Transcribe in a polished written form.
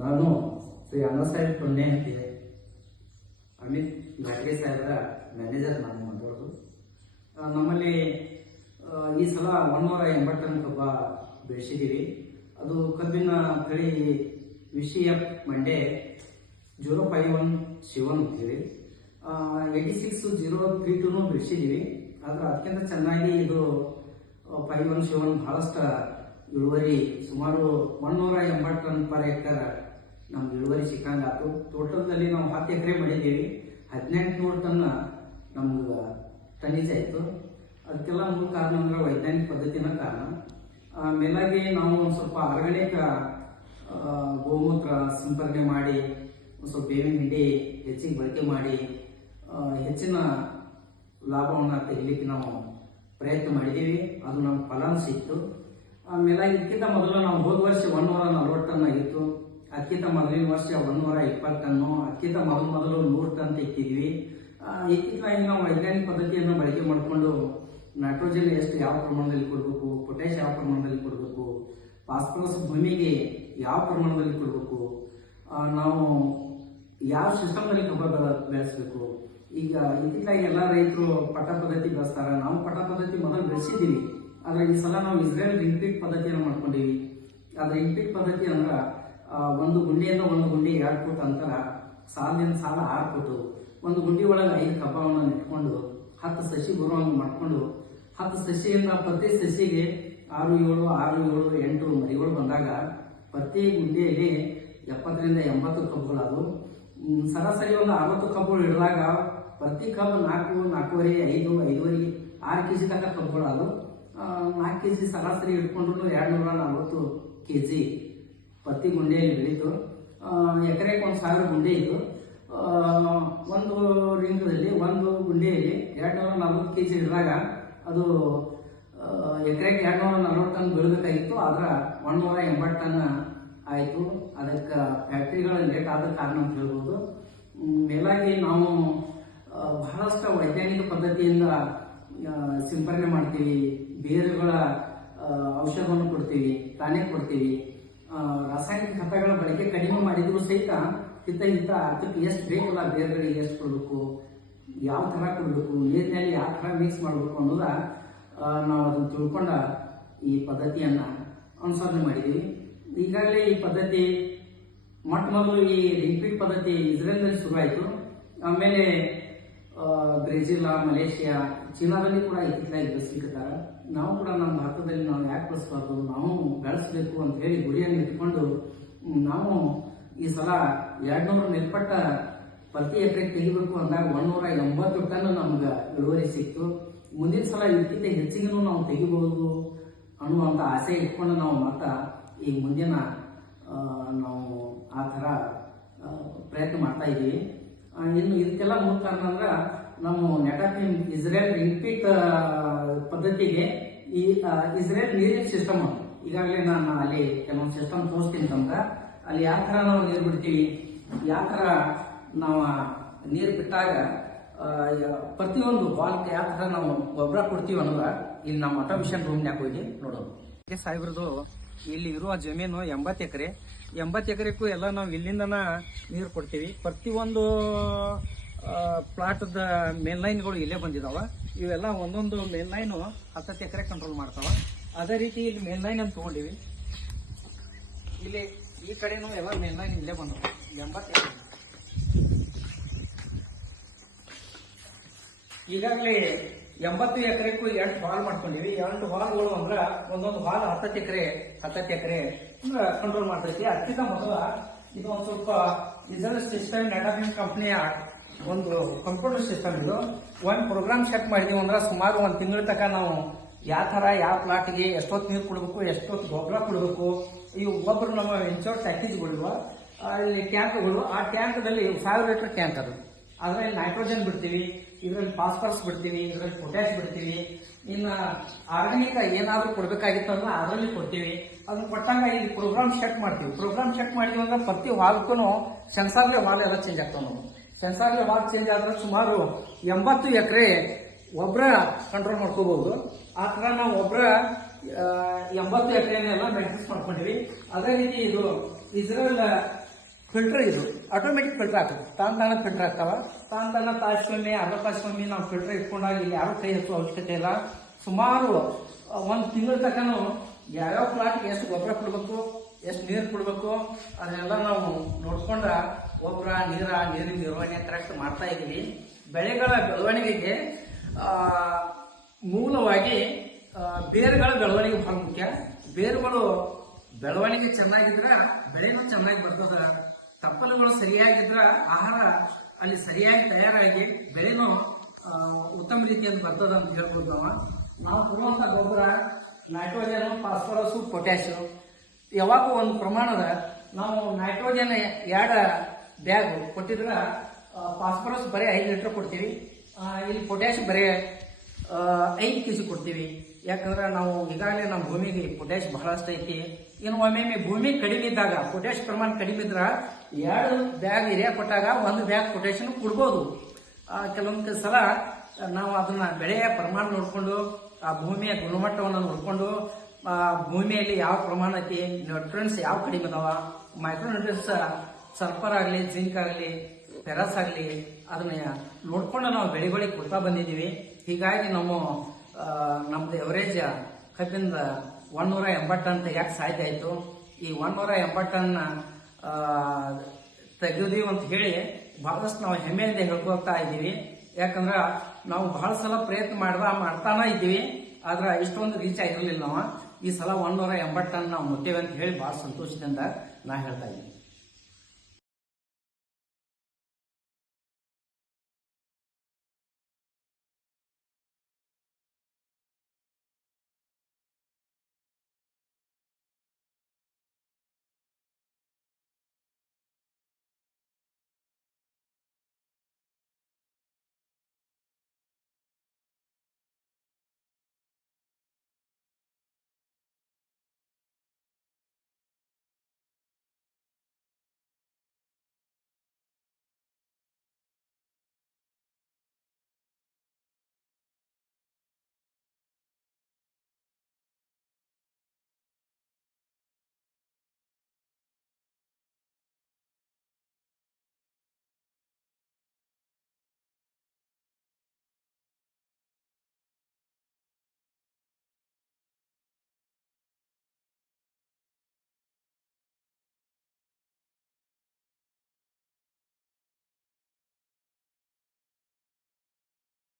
ನಾನು ಶ್ರೀ ಅನ್ನಸಾಹೇಬ್ ಪುಣ್ಯ ಅಂತಿದೆ. ಅಮಿತ್ ಘಾಟ್ಗೆ ಸಾಹೇಬರ ಮ್ಯಾನೇಜರ್ ನಾನು ಮಾತಾಡೋದು. ನಮ್ಮಲ್ಲಿ ಈ ಸಲ 180 ಟನ್ ಕಬ್ಬ ಬೆಳೆಸಿದ್ದೀವಿ. ಅದು ಕಬ್ಬಿನ ತಳಿ ವಿಶಿಎಫ್ ಮಂಡೆ 051 ಅಂತೀವಿ. 86-032 ಬೆಳೆಸಿದ್ದೀವಿ. ಆದ್ರೆ ಅದಕ್ಕಿಂತ ಚೆನ್ನಾಗಿ ಇದು 51 ಬಹಳಷ್ಟು ಇಳುವರಿ, ಸುಮಾರು 180 ಟನ್ ಪರ್ ಎಕರ್ ನಮ್ಗೆ ಇಳುವರಿ ಸಿಕ್ಕಂಗಾತು. ಟೋಟಲ್ದಲ್ಲಿ ನಾವು 10 ಎಕರೆ ಮಾಡಿದ್ದೀವಿ. 1800 ಟನ್ ನಮ್ಗೆ ಟನೀಜ್ ಆಯಿತು. ಅದಕ್ಕೆಲ್ಲ ಮೂಲ ಕಾರಣ ಅಂದ್ರೆ ವೈಜ್ಞಾನಿಕ ಪದ್ಧತಿನ ಕಾರಣ. ಮೇಲಾಗಿ ನಾವು ಒಂದು ಸ್ವಲ್ಪ ಆರ್ಗಾನಿಕ್ ಗೋಮೂತ್ರ ಸಿಂಪರಣೆ ಮಾಡಿ, ಒಂದು ಸ್ವಲ್ಪ ಬೇವಿನ ಹಿಂಡಿ ಹೆಚ್ಚಿಗೆ ಬಳಕೆ ಮಾಡಿ ಹೆಚ್ಚಿನ ಲಾಭವನ್ನು ತೆಗಿಲಿಕ್ಕೆ ನಾವು ಪ್ರಯತ್ನ ಮಾಡಿದ್ದೀವಿ. ಅದು ನಮ್ಮ ಫಲನೂ ಸಿಕ್ತು. ಮೇಲಾಗಿ ಇದಕ್ಕಿಂತ ಮೊದಲು ನಾವು ಹೋದ ವರ್ಷ 140 ಟನ್ ಆಗಿತ್ತು. ಅದಕ್ಕಿಂತ ಮೊದಲಿನ ವರ್ಷ 120 ಟನ್ನು, ಅದಕ್ಕಿಂತ ಮೊದಲು 100 ಟನ್ ತೆಗ್ತಿದ್ವಿ. ಇತ್ತಿತ್ತಲಾಗಿ ನಾವು ವೈಜ್ಞಾನಿಕ ಪದ್ಧತಿಯನ್ನು ಬಳಕೆ ಮಾಡಿಕೊಂಡು ನೈಟ್ರೋಜನ್ ಎಷ್ಟು ಯಾವ ಪ್ರಮಾಣದಲ್ಲಿ ಕೊಡಬೇಕು, ಪೊಟ್ಯಾಶ್ ಯಾವ ಪ್ರಮಾಣದಲ್ಲಿ ಕೊಡಬೇಕು, ಫಾಸ್ಫರಸ್ ಭೂಮಿಗೆ ಯಾವ ಪ್ರಮಾಣದಲ್ಲಿ ಕೊಡಬೇಕು, ನಾವು ಯಾವ ಸಿಸ್ಟಮ್ನಲ್ಲಿ ಕಬ್ಬ ಬೆಳೆಸಬೇಕು. ಈಗ ಇತ್ತಿತ್ತಲಾಗಿ ಎಲ್ಲ ರೈತರು ಪಟ ಪದ್ಧತಿ ಬೆಳೆಸ್ತಾರೆ. ನಾವು ಪಟ ಪದ್ಧತಿ ಮೊದಲು ಬೆಳೆಸಿದ್ದೀವಿ. ಆದರೆ ಈ ಸಲ ನಾವು ಇಸ್ರೇಲ್ ರಿಂಗ್ಪಿಟ್ ಪದ್ಧತಿಯನ್ನು ಮಾಡ್ಕೊಂಡಿವಿ. ಅದು ರಿಂಗ್ಪಿಟ್ ಪದ್ಧತಿ ಅಂದ್ರೆ ಒಂದು ಗುಂಡಿಯಿಂದ ಒಂದು ಗುಂಡಿ 2 ಫೂಟ್ ಅಂತರ, ಸಾಲಿನ ಸಾಲ 6 ಫೂಟು, ಒಂದು ಗುಂಡಿ ಒಳಗೆ 5 ಕಬ್ಬವನ್ನು ಇಟ್ಕೊಂಡು 10 ಸಸಿ ಬರುವಂಗೆ ಮಾಡಿಕೊಂಡು 10 ಸಸಿಯಿಂದ ಪ್ರತಿ ಸಸಿಗೆ 6, 7, 8 ಮರಿಗಳು ಬಂದಾಗ ಪ್ರತಿ ಗುಂಡಿಯಲ್ಲಿ 70-80 ಕಬ್ಬುಗಳದು. ಸರಾಸರಿ ಒಂದು 60 ಕಬ್ಬುಗಳು ಇಡಿದಾಗ ಪ್ರತಿ ಕಬ್ಬು 4, 4.5, 5, 5.5, 6 ಕೆಜಿ ತನಕ ಕಬ್ಬುಗಳದು. 4 ಕೆಜಿ ಸರಾಸರಿ ಇಟ್ಕೊಂಡ್ರು 240 ಕೆಜಿ ಪ್ರತಿ ಗುಂಡೆಯಲ್ಲಿ ಬೆಳೀತು. ಎಕರೆಗೆ 1000 ಗುಂಡೆ ಇತ್ತು. ಒಂದು ರಿಂಗದಲ್ಲಿ ಒಂದು ಗುಂಡೆಯಲ್ಲಿ 240 ಕೆಜಿ ಇಡಿದಾಗ ಅದು ಎಕರೆಗೆ 240 ಟನ್ ಬೆಳಬೇಕಾಗಿತ್ತು. ಆದ್ರೆ 180 ಟನ್ ಆಯಿತು. ಅದಕ್ಕೆ ಫ್ಯಾಕ್ಟ್ರಿಗಳ ಲೇಟ್ ಆದ ಕಾರಣ ಅಂತ ಹೇಳ್ಬೋದು. ಮೇಲಾಗಿ ನಾವು ಬಹಳಷ್ಟು ವೈಜ್ಞಾನಿಕ ಪದ್ಧತಿಯಿಂದ ಸಿಂಪರಣೆ ಮಾಡ್ತೀವಿ. ಬೇರುಗಳ ಔಷಧವನ್ನು ಕೊಡ್ತೀವಿ, ಟಾನಿಕ್ ಕೊಡ್ತೀವಿ. ರಾಸಾಯನಿಕ ಖತಗಳ ಬಳಕೆ ಕಡಿಮೆ ಮಾಡಿದ್ರು ಸಹಿತ ಹಿತ ಅದಕ್ಕೆ ಎಷ್ಟು ಬೇಕಲ್ಲ, ಬೇರುಗಳಿಗೆ ಎಷ್ಟು ಕೊಡಬೇಕು, ಯಾವ ಥರ ಕೊಡಬೇಕು, ನೀರಿನಲ್ಲಿ ಯಾವ ಥರ ಮಿಕ್ಸ್ ಮಾಡಬೇಕು ಅನ್ನೋದ ನಾವು ಅದನ್ನು ತಿಳ್ಕೊಂಡ ಈ ಪದ್ಧತಿಯನ್ನು ಅನುಸರಣೆ ಮಾಡಿದ್ದೀವಿ. ಈಗಾಗಲೇ ಈ ಪದ್ಧತಿ ಮೊದಲು ಈ ರಿಂಗ್ಪಿಟ್ ಪದ್ಧತಿ ಇಸ್ರೇಲ್ನಲ್ಲಿ ಶುರುವಾಯಿತು. ಆಮೇಲೆ ಬ್ರೆಜಿಲ್, ಮಲೇಷಿಯಾ, ಚೀನಾದಲ್ಲಿ ಕೂಡ ಇತ್ತಿತ್ತಲಾಗಿ ಬೆಳೆಸಲಿಕ್ಕಿದ್ದಾರೆ. ನಾವು ಕೂಡ ನಮ್ಮ ಭಾರತದಲ್ಲಿ ನಾವು ಯಾಕೆ ಬೆಳೆಸಬಾರ್ದು, ನಾವು ಬೆಳೆಸಬೇಕು ಅಂತ ಹೇಳಿ ಗುರಿಯನ್ನು ಇಟ್ಕೊಂಡು ನಾವು ಈ ಸಲ 200 ಮೇಲ್ಪಟ್ಟ ಪ್ರತಿ ಎಕರೆ ತೆಗಿಬೇಕು ಅಂದಾಗ 180 ಟನ್ ನಮ್ಗೆ ಇಳುವರಿ ಸಿಕ್ತು. ಮುಂದಿನ ಸಲ ಇದಕ್ಕಿಂತ ಹೆಚ್ಚಿಗೂ ನಾವು ತೆಗಿಬಹುದು ಅನ್ನುವಂಥ ಆಸೆ ಇಟ್ಕೊಂಡು ನಾವು ಮತ್ತೆ ಈ ಮುಂದಿನ ನಾವು ಆ ಥರ ಪ್ರಯತ್ನ ಮಾಡ್ತಾ ಇದ್ದೀವಿ. ಇನ್ನು ಇದಕ್ಕೆಲ್ಲ ಮೂಲ ಕಾರಣ ಅಂದ್ರೆ ನಮ್ಮ ನೆಟಾಫಿಮ್ ಇಸ್ರೇಲ್ ರಿಂಗ್ಪಿಟ್ ಪದ್ಧತಿಗೆ ಈ ಇಸ್ರೇಲ್ ನೀರಿನ ಸಿಸ್ಟಮ್. ಈಗಾಗಲೇ ನಾನು ಅಲ್ಲಿ ಕೆಲವೊಂದು ಸಿಸ್ಟಮ್ ತೋರಿಸ್ತೀನಿ ತಂದ್ರೆ ಅಲ್ಲಿ ಯಾವ ಥರ ನಾವು ನೀರು ಬಿಡ್ತೀವಿ, ಯಾವ ಥರ ನಾವು ನೀರು ಬಿಟ್ಟಾಗ ಪ್ರತಿಯೊಂದು ಬಾಲ್ಗೆ ಯಾವ ಥರ ನಾವು ಗೊಬ್ಬರ ಕೊಡ್ತೀವಿ ಅನ್ನೋದ ಇಲ್ಲಿ ನಮ್ಮ ಆಟೋಮೇಷನ್ ರೂಮ್ನ್ಯಾಗ ಹೋಗಿ ನೋಡೋದು. ಸಾಹೇಬ್ರದು ಇಲ್ಲಿ ಇರುವ ಜಮೀನು 80 ಎಕರೆ. 80 ಎಕರೆಗೂ ಎಲ್ಲ ನಾವು ಇಲ್ಲಿಂದನ ನೀರು ಕೊಡ್ತೀವಿ. ಪ್ರತಿಯೊಂದು ಪ್ಲಾಟ್ದ ಮೇನ್ಲೈನ್ಗಳು ಇಲ್ಲೇ ಬಂದಿದಾವ. ಇವೆಲ್ಲ ಒಂದೊಂದು ಮೇನ್ಲೈನು 10 ಎಕರೆ ಕಂಟ್ರೋಲ್ ಮಾಡ್ತಾವ. ಅದೇ ರೀತಿ ಇಲ್ಲಿ ಮೇನ್ಲೈನ್ ಅಂತ ತಗೊಂಡಿವಿ. ಇಲ್ಲಿ ಈ ಕಡೆನೂ ಎಲ್ಲ ಮೇನ್ಲೈನ್ ಇಲ್ಲೇ ಬಂದವು 80 ಎಕರೆ. ಈಗಾಗಲೇ 80 ಎಕರೆಗೂ 2 ಹಾಲ್ ಮಾಡ್ಕೊಂಡಿವಿ. 2 ಹಾಲ್ಗಳು ಅಂದ್ರ ಒಂದೊಂದು ಹಾಲ್ 10 ಎಕರೆ ಕಂಟ್ರೋಲ್ ಮಾಡ್ತೈತಿ. ಅದಕ್ಕಿಂತ ಮೊದಲ ಇದು ಒಂದು ಸ್ವಲ್ಪ ಇಸ್ರೇಲ್ ಸಿಸ್ಟಮ್ ನೆಟಾಫಿಮ್ ಕಂಪ್ನಿಯ ಒಂದು ಕಂಪ್ಯೂಟರ್ ಸಿಸ್ಟಮ್. ಇದು ಒಂದು ಪ್ರೋಗ್ರಾಮ್ ಸೆಟ್ ಮಾಡಿದೀವಿ ಅಂದ್ರೆ ಸುಮಾರು 1 ತಿಂಗಳ ತನಕ ನಾವು ಯಾವ ಥರ ಯಾವ ಪ್ಲಾಟ್ಗೆ ಎಷ್ಟೊತ್ತು ನೀರು ಕೊಡಬೇಕು, ಎಷ್ಟೊತ್ತು ಗೊಬ್ಬರ ಕೊಡಬೇಕು, ಇವು ಒಬ್ಬರು ನಮ್ಮ ವೆಂಚರ್ ಪ್ಯಾಕೇಜ್ಗಳಿವ ಅಲ್ಲಿ ಟ್ಯಾಂಕ್ಗಳು. ಆ ಟ್ಯಾಂಕ್ದಲ್ಲಿ 1000 ಲೀಟರ್ ಟ್ಯಾಂಕ್ ಅದು. ಅದರಲ್ಲಿ ನೈಟ್ರೋಜನ್ ಬಿಡ್ತೀವಿ, ಇದರಲ್ಲಿ ಫಾಸ್ಫರಸ್ ಬಿಡ್ತೀವಿ, ಇದರಲ್ಲಿ ಪೊಟ್ಯಾಶ್ ಬಿಡ್ತೀವಿ. ಇನ್ನು ಆರ್ಗಾನಿಕ್ ಏನಾದರೂ ಕೊಡಬೇಕಾಗಿತ್ತು ಅಂದ್ರೆ ಅದರಲ್ಲಿ ಕೊಡ್ತೀವಿ. ಅದನ್ನ ಕೊಟ್ಟಾಗ ಇಲ್ಲಿ ಪ್ರೋಗ್ರಾಮ್ ಸೆಟ್ ಮಾಡ್ತೀವಿ. ಪ್ರೋಗ್ರಾಮ್ ಸೆಟ್ ಮಾಡಿದ್ವಿ ಅಂದ್ರೆ ಪ್ರತಿ ವಾಲ್ಗೂ ಸೆನ್ಸಾರ್ಲೆ ವಾಲ್ ಎಲ್ಲ ಚೇಂಜ್ ಆಗ್ತಾವೆ. ನಾವು ಸೆನ್ಸಾರ್ಲೆ ವಾಲ್ ಚೇಂಜ್ ಆದ್ರೆ ಸುಮಾರು 80 ಎಕರೆ ಒಬ್ಬರ ಕಂಟ್ರೋಲ್ ಮಾಡ್ಕೋಬಹುದು. ಆ ಥರ ನಾವು ಒಬ್ಬರ 80 ಎಕರೆನೆಲ್ಲ ಮ್ಯಾಕ್ಸಿಸ್ ಮಾಡ್ಕೊಂಡಿವಿ. ಅದೇ ರೀತಿ ಇದು ಇಸ್ರೇಲ್ ಫಿಲ್ಟರ್ ಇದು ಆಟೋಮೆಟಿಕ್ ಫಿಲ್ಟರ್ ಆಗ್ತದೆ. ತಾನ ಫಿಲ್ಟರ್ ಆಗ್ತಾವ. ತಾನ ತಾಸಿಗೊಮ್ಮೆ ಅರ್ಧ ತಾಸಿಗೊಮ್ಮೆ ನಾವು ಫಿಲ್ಟರ್ ಇಟ್ಕೊಂಡಾಗ ಇಲ್ಲಿ ಯಾರು ಕೈ ಹಚ್ಚುವ ಅವಶ್ಯಕತೆ ಇಲ್ಲ. ಸುಮಾರು ಒಂದು ತಿಂಗಳ ತನಕ ಯಾವ್ಯಾವ ಪ್ಲಾಟ್ಗೆ ಎಷ್ಟು ಗೊಬ್ಬರ ಕೊಡ್ಬೇಕು, ಎಷ್ಟು ನೀರು ಕೊಡ್ಬೇಕು ಅದನ್ನೆಲ್ಲ ನಾವು ನೋಡ್ಕೊಂಡ ಗೊಬ್ಬರ ನೀರಿನ ನಿರ್ವಹಣೆ ಕರೆಕ್ಟ್ ಮಾಡ್ತಾ ಇದೀವಿ. ಬೆಳೆಗಳ ಬೆಳವಣಿಗೆಗೆ ಮೂಲವಾಗಿ ಬೇರುಗಳ ಬೆಳವಣಿಗೆ ಬಹಳ ಮುಖ್ಯ. ಬೇರುಗಳು ಬೆಳವಣಿಗೆ ಚೆನ್ನಾಗಿದ್ರ ಬೆಳೆನೂ ಚೆನ್ನಾಗಿ ಬರ್ತದ. ತಪ್ಪಲುಗಳು ಸರಿಯಾಗಿದ್ರ ಆಹಾರ ಅಲ್ಲಿ ಸರಿಯಾಗಿ ತಯಾರಾಗಿ ಬೆಳೆನೂ ಉತ್ತಮ ರೀತಿಯಲ್ಲಿ ಬರ್ತದ ಅಂತ ಹೇಳ್ಬೋದು. ನಾವು ಕೊಡುವಂತ ಗೊಬ್ಬರ ನೈಟ್ರೋಜನ್, ಫಾಸ್ಫರಸ್, ಪೊಟ್ಯಾಶ್ ಯಾವಾಗ ಒಂದು ಪ್ರಮಾಣದ ನಾವು ನೈಟ್ರೋಜನ್ 2 ಬ್ಯಾಗ್ ಕೊಟ್ಟಿದ್ರ ಫಾಸ್ಫರಸ್ ಬರೀ 5 ಲೀಟರ್ ಕೊಡ್ತೀವಿ. ಇಲ್ಲಿ ಪೊಟ್ಯಾಶ್ ಬರೀ 5 kg ಕೊಡ್ತೀವಿ. ಯಾಕಂದ್ರೆ ನಾವು ಈಗಾಗಲೇ ನಮ್ಮ ಭೂಮಿಗೆ ಪೊಟ್ಯಾಶ್ ಬಹಳಷ್ಟು ಐತಿ. ಇನ್ನು ಒಮ್ಮೆ ಭೂಮಿ ಕಡಿಮೆ ಇದ್ದಾಗ ಪೊಟ್ಯಾಶ್ ಪ್ರಮಾಣ ಕಡಿಮೆ ಇದ್ರ 2 ಬ್ಯಾಗ್ ಹಿರಿಯ ಕೊಟ್ಟಾಗ 1 ಬ್ಯಾಗ್ ಪೊಟ್ಯಾಶ್ ಕೊಡ್ಬೋದು. ಕೆಲವೊಂದು ಸಲ ನಾವು ಅದನ್ನ ಬೆಳೆಯ ಪ್ರಮಾಣ ನೋಡ್ಕೊಂಡು ಆ ಭೂಮಿಯ ಗುಣಮಟ್ಟವನ್ನು ನೋಡ್ಕೊಂಡು ಭೂಮಿಯಲ್ಲಿ ಯಾವ ಪ್ರಮಾಣ ಐತಿ, ನ್ಯೂಟ್ರಿಯೆಂಟ್ಸ್ ಯಾವ ಕಡಿಮೆ ಅದಾವ, ಮೈಕ್ರೋ ನ್ಯೂಟ್ರಿಯೆಂಟ್ಸ್ ಸಲ್ಫರ್ ಆಗಲಿ, ಜಿಂಕ್ ಆಗಲಿ, ಫೆರಸ್ ಆಗಲಿ ಅದನ್ನ ನೋಡ್ಕೊಂಡು ನಾವು ಬೆಳೆಗಳಿಗೆ ಕೊಡ್ತಾ ಬಂದಿದ್ದೀವಿ. ಹೀಗಾಗಿ ನಮ್ದು ಎವರೇಜ್ ಕಬ್ಬಿಂದ 180 ಟನ್ ತೆಗಿಯಕ್ಕೆ ಸಾಧ್ಯ ಆಯ್ತು. ಈ 180 ಟನ್ ತೆಗೆದೀವಿ ಅಂತ ಹೇಳಿ ಬಹಳಷ್ಟು ನಾವು ಹೆಮ್ಮೆಯಿಂದ ಹೇಳ್ಕೊಳ್ತಾ ಇದ್ದೀವಿ. ಯಾಕಂದ್ರ ನಾವು ಬಹಳ ಸಲ ಪ್ರಯತ್ನ ಮಾಡ್ತಾನ ಇದ್ದೀವಿ. ಆದ್ರೆ ಇಷ್ಟೊಂದು ರೀಚ್ ಆಗಿರ್ಲಿಲ್ಲ. ನಾವು ಈ ಸಲ 180 ಟನ್ ನಾವು ಮುಟ್ಟೇವೆ ಅಂತ ಹೇಳಿ ಬಹಳ ಸಂತೋಷದಿಂದ ನಾ ಹೇಳ್ತಾ ಇದ್ದೀನಿ.